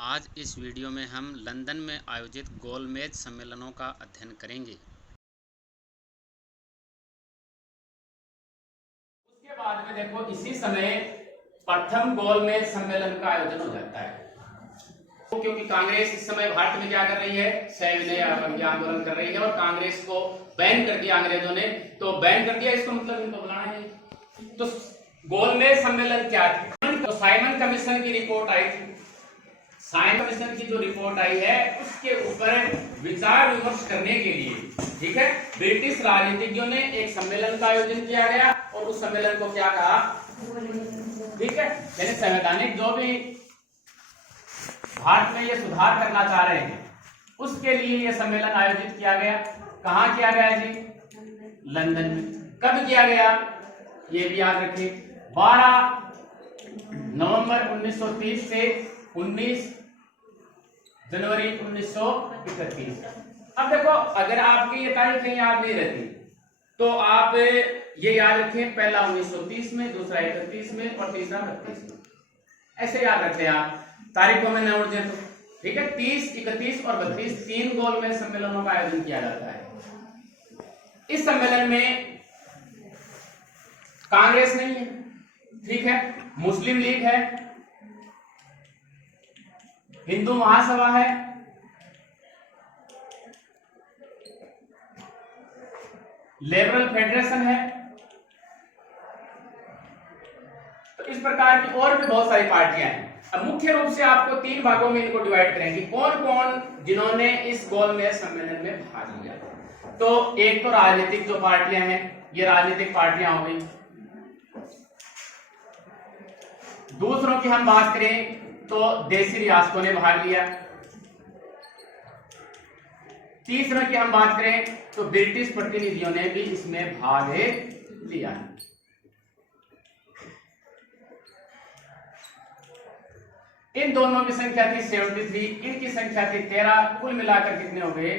आज इस वीडियो में हम लंदन में आयोजित गोलमेज सम्मेलनों का अध्ययन करेंगे। उसके बाद में देखो इसी समय प्रथम गोलमेज सम्मेलन का आयोजन हो जाता है। क्योंकि कांग्रेस इस समय भारत में क्या कर रही है, सविनय आंदोलन कर रही है और कांग्रेस को बैन कर दिया अंग्रेजों ने। तो बैन कर दिया, इसको मतलब इनको बुलाना है। तो गोलमेज सम्मेलन क्या था? तो साइमन कमीशन की रिपोर्ट आई थी। साइमन कमीशन की जो रिपोर्ट आई है उसके ऊपर विचार विमर्श करने के लिए, ठीक है, ब्रिटिश राजनीतिज्ञों ने एक सम्मेलन का आयोजन किया गया और उस सम्मेलन को क्या कहा, ठीक है, यानी संवैधानिक जो भी भारत में ये सुधार करना चाह रहे हैं उसके लिए ये सम्मेलन आयोजित किया गया। कहां किया गया जी? लंदन में। कब किया गया ये भी याद रखिए, 12 नवंबर 1930 से 19 जनवरी 1931। अब देखो, अगर आपकी ये तारीखें याद नहीं रहती तो आप ये याद रखें, पहला 1930 में, दूसरा 31 में और तीसरा 32 में, ऐसे याद रखते हैं आप। तारीखों में नोट दें तो ठीक है, 30, 31 और 32 तीन गोलमेज सम्मेलनों का आयोजन किया जाता है। इस सम्मेलन में कांग्रेस नहीं है, ठीक है, मुस्लिम लीग है, हिंदू महासभा है, लिबरल फेडरेशन है। तो इस प्रकार की और भी बहुत सारी पार्टियां हैं। अब मुख्य रूप से आपको तीन भागों में इनको डिवाइड करेंगे, कौन कौन जिन्होंने इस गोलमेज सम्मेलन में भाग लिया। तो एक तो राजनीतिक जो पार्टियां हैं, ये राजनीतिक पार्टियां हो गई। दूसरों की हम बात करें तो देशी रियासतों ने भाग लिया। तीसरों की हम बात करें तो ब्रिटिश प्रतिनिधियों ने भी इसमें भाग लिया। इन दोनों की संख्या थी 73, इनकी संख्या थी 13, कुल मिलाकर कितने हो गए?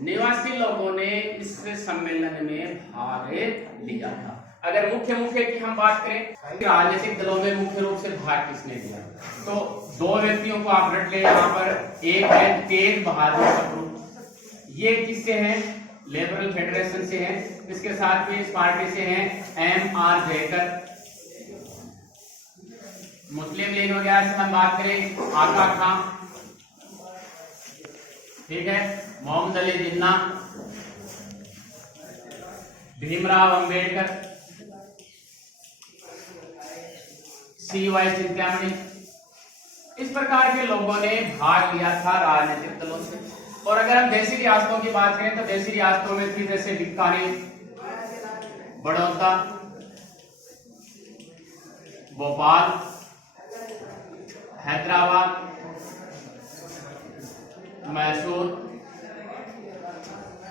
निवासी लोगों ने इस सम्मेलन में भाग लिया था। अगर मुख्य की हम बात करें, राजनीतिक दलों में मुख्य रूप से भाग किसने लिया, तो दो व्यक्तियों को आप रट ले यहाँ पर। एक है तेज बहादुर कपूर, ये किससे हैं? लिबरल फेडरेशन से हैं। इसके साथ में इस पार्टी से हैं M.R. जयकर। मुस्लिम लीग वगैरह से हम बात करें, आका खां, ठीक है, मोहम्मद अली जिन्ना, भीमराव अंबेडकर, C.Y. चिंतामणि। इस प्रकार के लोगों ने भाग लिया था राजनीतिक दलों से। और अगर हम देशी रियासतों की बात करें तो देशी रियासतों में थी जैसे बीकानेर, बड़ौदा, भोपाल, हैदराबाद, मैसूर,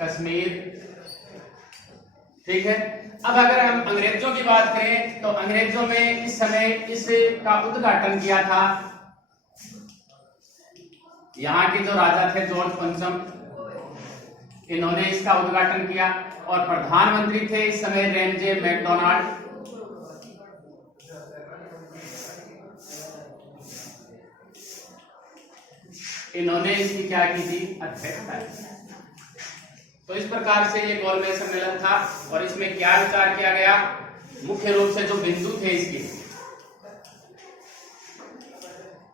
कश्मीर, ठीक है। अब अगर हम अंग्रेजों की बात करें तो अंग्रेजों में इस समय इसका उद्घाटन किया था यहाँ के जो राजा थे जॉर्ज पंचम, इन्होंने इसका उद्घाटन किया। और प्रधानमंत्री थे इस समय रेमजे मैकडोनाल्ड। इन्होंने इसकी क्या की थी? अध्यक्षता। तो इस प्रकार से ये गोलमेज सम्मेलन था और इसमें क्या विचार किया गया? मुख्य रूप से जो बिंदु थे इसके,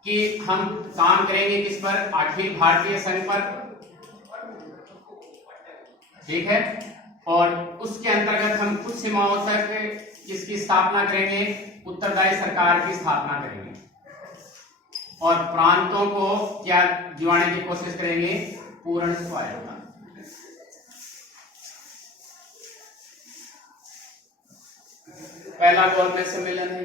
कि हम काम करेंगे किस पर? अखिल भारतीय संघ पर, ठीक है, और उसके अंतर्गत हम कुछ सीमाओं तक इसकी स्थापना करेंगे, उत्तरदायी सरकार की स्थापना करेंगे और प्रांतों को क्या दिवाने की कोशिश करेंगे? पूर्ण स्वायत्तता। पहला गोलमेज सम्मेलन है।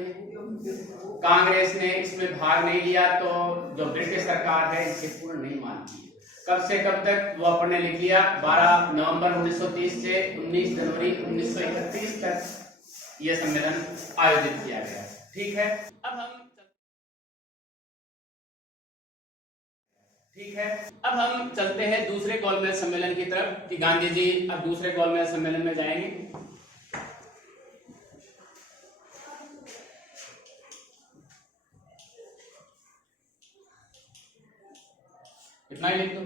कांग्रेस ने इसमें भाग नहीं लिया तो जो ब्रिटिश सरकार है इसे पूर्ण नहीं मानती। कब से कब तक? वो अपने लिख लिया, 12 नवंबर 1930 से 19 जनवरी 1931 तक यह सम्मेलन आयोजित किया गया, ठीक है। अब हम चलते हैं दूसरे गोलमेज सम्मेलन की तरफ कि गांधी जी अब दूसरे गोलमेज सम्मेलन में जाएंगे। इतना ही लिख दो।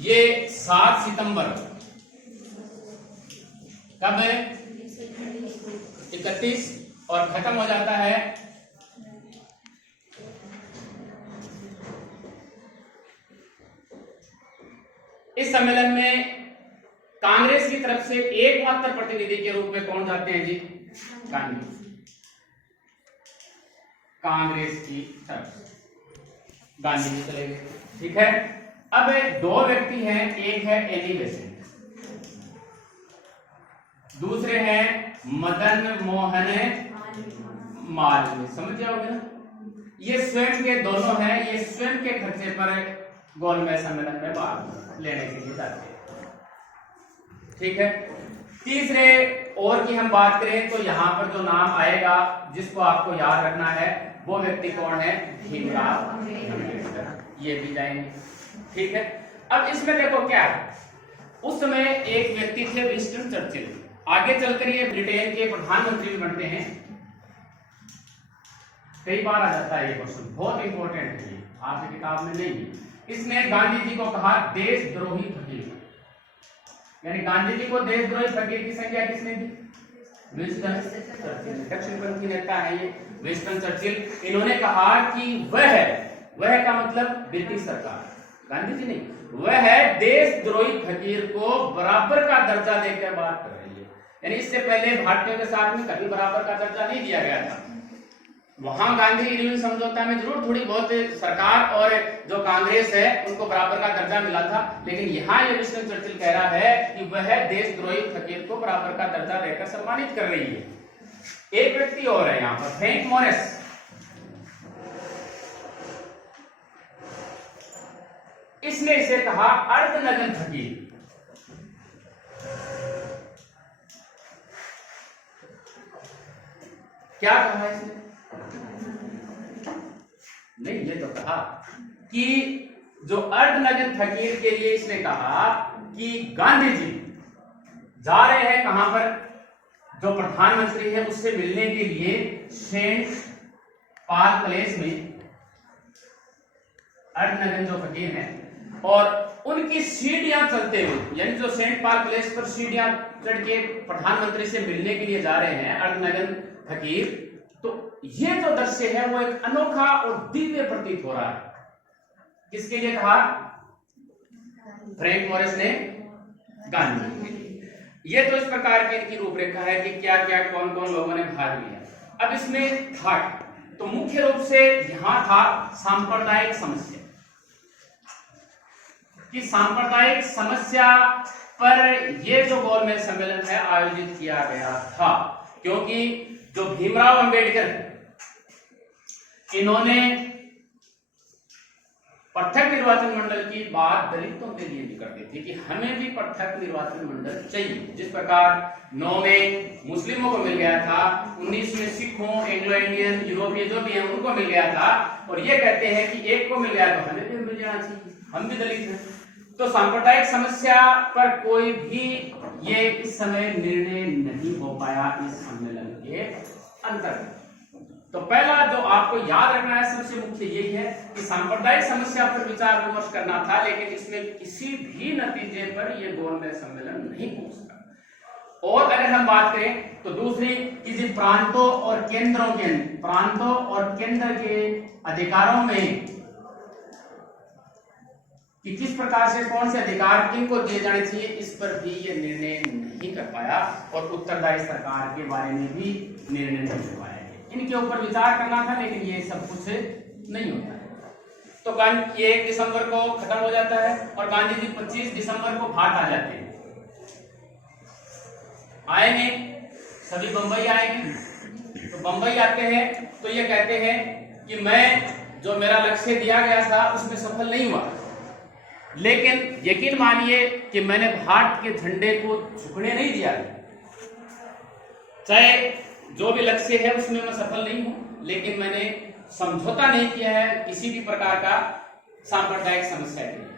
ये 7 सितंबर कब है? 31 और खत्म हो जाता है इस सम्मेलन में कांग्रेस की तरफ से एकमात्र प्रतिनिधि के रूप में कौन जाते हैं जी? गांधी। कांग्रेस की तरफ से गांधी जी चले गए, ठीक है। अब 2 व्यक्ति हैं, एक है एनी बेसेंट, दूसरे हैं मदन मोहन मालवीय। समझ जाओगे ना? ये स्वयं के दोनों हैं, ये स्वयं के खर्चे पर गोलमेज सम्मेलन में भाग लेने के लिए जाते हैं, ठीक है। तीसरे और की हम बात करें तो यहां पर जो नाम आएगा जिसको आपको याद रखना है वो व्यक्ति कौन है? भीमराव अम्बेडकर। ये भी जाएंगे, ठीक है। अब इसमें देखो क्या है, उस समय एक व्यक्ति थे विंस्टन चर्चिल, आगे चलकर ये ब्रिटेन के प्रधानमंत्री भी बनते हैं। कई बार आ जाता है ये क्वेश्चन, बहुत इंपॉर्टेंट है ये, आपकी किताब में नहीं है। इसने गांधी जी को कहा देशद्रोही फकीर, यानी गांधी जी को देशद्रोही फकीर की संज्ञा किसने दी? विंस्टन चर्चिल, दक्षिणपंथी नेता है ये विंस्टन चर्चिल। इन्होंने कहा कि वह का मतलब ब्रिटिश सरकार, गांधी जी नहीं, वह देशद्रोही फकीर को बराबर का दर्जा देकर बात कर रही है। यानी इससे पहले भारतीयों के साथ में कभी बराबर का दर्जा नहीं दिया गया था। वहां गांधी इरविन समझौता में जरूर थोड़ी बहुत सरकार और जो कांग्रेस है उनको बराबर का दर्जा मिला था, लेकिन यहाँ ये विंस्टन चर्चिल कह रहा है कि वह देशद्रोही फकीर को बराबर का दर्जा देकर सम्मानित कर रही है। एक व्यक्ति और है यहाँ पर, फ्रैंक मोरिस। इसने इसे कहा अर्धनग्न फकीर। क्या कहा इसने? नहीं, ये तो कहा कि जो अर्धनग्न फकीर के लिए इसने कहा कि गांधी जी जा रहे हैं कहां पर? जो प्रधानमंत्री है उससे मिलने के लिए सेंट पाल प्लेस में, अर्धनग्न जो फकीर हैं और उनकी सीढ़ियां चलते हुए, यानी जो सेंट पाल प्लेस पर सीढ़ियां चढ़ के प्रधानमंत्री से मिलने के लिए जा रहे हैं अर्धनग्न फकीर, तो ये जो दृश्य है वो एक अनोखा और दिव्य प्रतीत हो रहा है। किसके लिए कहा? फ्रैंक मोरिस ने गांधी के लिए। ये तो इस प्रकार की इनकी रूपरेखा है कि क्या क्या कौन कौन लोगों ने भाग लिया। अब इसमें था तो मुख्य रूप से यहां था सांप्रदायिक समस्या, कि सांप्रदायिक समस्या पर यह जो गोलमेज सम्मेलन है आयोजित किया गया था, क्योंकि जो भीमराव अंबेडकर इन्होंने पृथक निर्वाचन मंडल की बात दलितों के लिए भी करते थे कि हमें भी पृथक निर्वाचन मंडल चाहिए। जिस प्रकार 9 में मुस्लिमों को मिल गया था, 19 में सिखों, एंग्लो इंडियन, यूरोपीय जो भी हैं उनको मिल गया था, और ये कहते हैं कि एक को मिल गया तो हमें भी मिल जाना चाहिए, हम भी दलित हैं। तो सांप्रदायिक समस्या पर कोई भी ये इस समय निर्णय नहीं हो पाया इस सम्मेलन के अंतर्गत। तो पहला जो आपको याद रखना है सबसे मुख्य यही है कि सांप्रदायिक समस्या पर विचार विमर्श करना था, लेकिन इसमें किसी भी नतीजे पर यह गोलमेज सम्मेलन नहीं पहुंच सका। और अगर हम बात करें तो दूसरी कि प्रांतों और केंद्र के अधिकारों में कि किस प्रकार से कौन से अधिकार किनको दिए जाने चाहिए, इस पर भी ये निर्णय नहीं कर पाया, और उत्तरदायी सरकार के बारे में भी निर्णय नहीं कर पाया। इनके ऊपर विचार करना था, लेकिन ये सब कुछ नहीं होता है। तो गांधी 1 दिसंबर को खत्म हो जाता है और गांधी जी 25 दिसंबर को भाट आ जाते हैं। आएंगे सभी, बंबई आएंगे, तो बंबई आते हैं तो ये कहते हैं कि मैं जो मेरा लक्ष्य दिया गया था उसमें सफल नहीं हुआ, लेकिन यकीन मानिए कि मैंने भारत के झंडे को झुकने नहीं दिया। चाहे जो भी लक्ष्य है उसमें मैं सफल नहीं हूं, लेकिन मैंने समझौता नहीं किया है किसी भी प्रकार का सांप्रदायिक समस्या के लिए।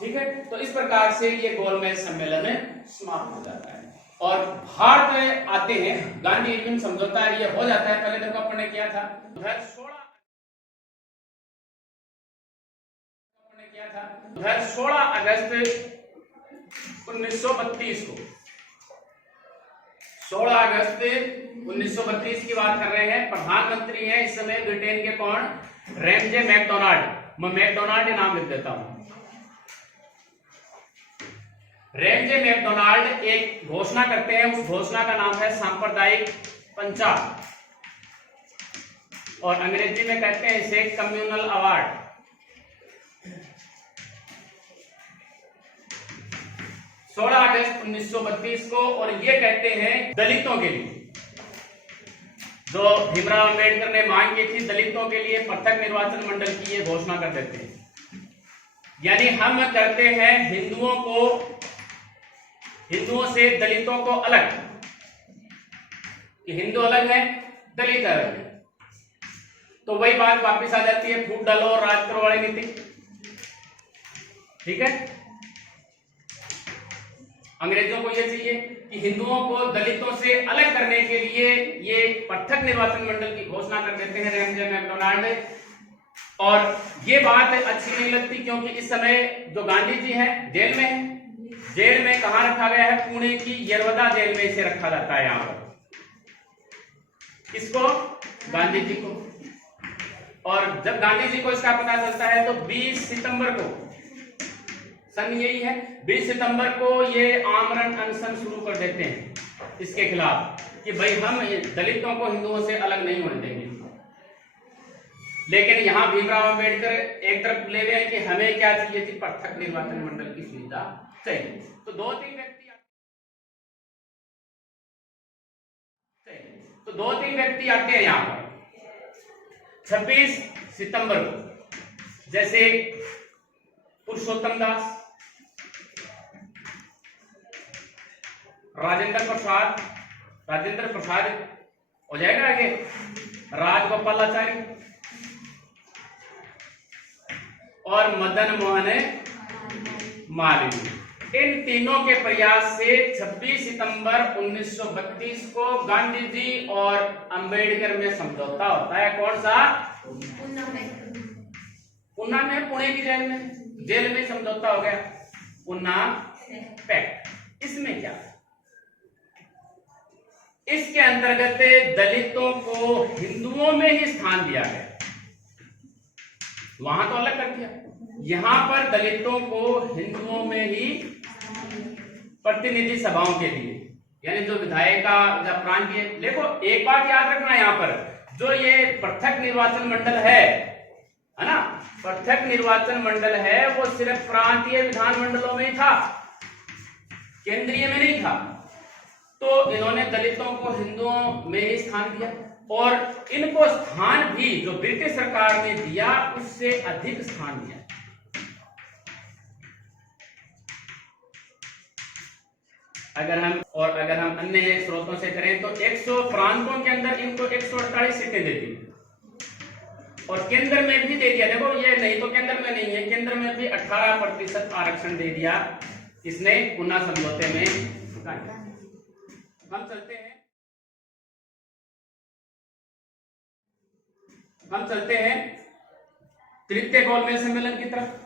ठीक है, तो इस प्रकार से ये गोलमेज सम्मेलन समाप्त हो जाता है और भारत आते हैं। गांधी इरविन समझौता ये हो जाता है। पहले देखो अपन ने किया था था। उधर 16 अगस्त 1932 को, 16 अगस्त 1932 की बात कर रहे हैं। प्रधानमंत्री हैं इस समय ब्रिटेन के कौन? Ramsay McDonald. मैं मैकडोनाल्ड नाम लिख देता हूं। रैमजे मैकडोनाल्ड एक घोषणा करते हैं, उस घोषणा का नाम है सांप्रदायिक पंचांग, और अंग्रेजी में कहते हैं इसे कम्युनल अवार्ड। 16 अगस्त 1932 को, और ये कहते हैं दलितों के लिए, जो भीमराव अंबेडकर ने मांग की थी, दलितों के लिए पृथक निर्वाचन मंडल की ये घोषणा कर देते हैं। यानी हम करते हैं हिंदुओं से दलितों को अलग, कि हिंदू अलग है, दलित अलग है। तो वही बात वापस आ जाती है, फूट डालो और राज करो वाली नीति। ठीक है, अंग्रेजों को यह चाहिए कि हिंदुओं को दलितों से अलग करने के लिए ये पृथक निर्वाचन मंडल की घोषणा कर देते हैं रैमजे मैकडोनाल्ड। और ये बात अच्छी नहीं लगती, क्योंकि इस समय जो गांधी जी हैं जेल में हैं। जेल में कहां रखा गया है? पुणे की यरवदा जेल में इसे रखा जाता है। यहां पर किसको? गांधी जी को। और जब गांधी जी को इसका पता चलता है तो 20 सितंबर को, सन यही है, 20 सितंबर को ये आमरण अनशन शुरू कर देते हैं इसके खिलाफ, कि भाई हम दलितों को हिंदुओं से अलग नहीं होने देंगे। लेकिन यहां भीमराव अंबेडकर एक तरफ ले गए कि हमें क्या चाहिए थी? पृथक निर्वाचन मंडल की सुविधा चाहिए। तो दो तीन व्यक्ति आते हैं यहां पर 26 सितंबर को, जैसे पुरुषोत्तम दास, राजेंद्र प्रसाद हो जाएगा आगे, राजगोपालाचारी और मदन मोहन मालवीय। इन तीनों के प्रयास से 26 सितंबर 1932 को गांधी जी और अंबेडकर में समझौता होता है। कौन सा? उन्ना में, पुणे की जेल में समझौता हो गया, उन्ना पैक्ट। इसमें क्या? इसके अंतर्गत दलितों को हिंदुओं में ही स्थान दिया गया। वहां तो अलग कर दिया, यहां पर दलितों को हिंदुओं में ही प्रतिनिधि सभाओं के लिए, यानी जो विधायिका या प्रांतीय। देखो एक बात याद रखना, यहां पर जो ये पृथक निर्वाचन मंडल है ना, पृथक निर्वाचन मंडल है, वो सिर्फ प्रांतीय विधानमंडलों में ही था, केंद्रीय में नहीं था। तो इन्होंने दलितों को हिंदुओं में ही स्थान दिया, और इनको स्थान भी जो ब्रिटिश सरकार ने दिया उससे अधिक स्थान दिया। अगर हम अन्य स्रोतों से करें तो 100 प्रांतों के अंदर इनको 148 सीटें दे दी, और केंद्र में भी दे दिया। देखो ये नहीं तो केंद्र में नहीं है, केंद्र में भी 18% आरक्षण दे दिया इसने पुणे समझौते में। हम चलते हैं तृतीय गोलमेज सम्मेलन की तरफ।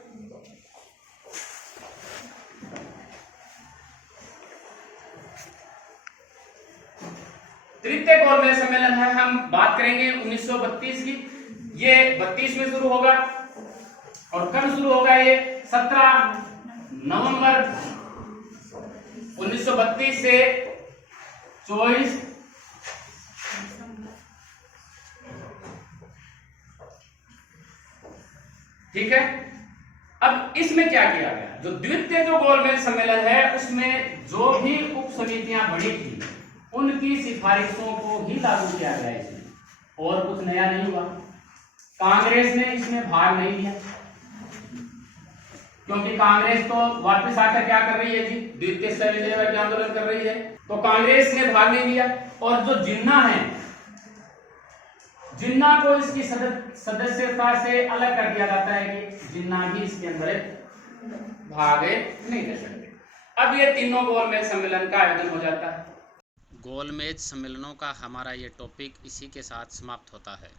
तृतीय गोलमेज सम्मेलन है, हम बात करेंगे 1932 की। ये 32 में शुरू होगा, और कब शुरू होगा? ये 17 नवंबर 1932 से 24 ठीक है। अब इसमें क्या किया गया? जो द्वितीय जो गोलमेज सम्मेलन है उसमें जो भी उप समितियां बनी थी उनकी सिफारिशों को ही लागू किया गया इसमें, और कुछ नया नहीं हुआ। कांग्रेस ने इसमें भाग नहीं लिया, क्योंकि कांग्रेस तो वापस आकर क्या कर रही है जी? द्वितीय सविनय आंदोलन कर रही है, तो कांग्रेस ने भाग नहीं लिया। और जो जिन्ना है, जिन्ना को इसकी सदस्यता से अलग कर दिया जाता है कि जिन्ना भी इसके अंदर भाग नहीं ले सकते। अब ये तीनों गोलमेज सम्मेलन का आयोजन हो जाता है। गोलमेज सम्मेलनों का हमारा ये टॉपिक इसी के साथ समाप्त होता है।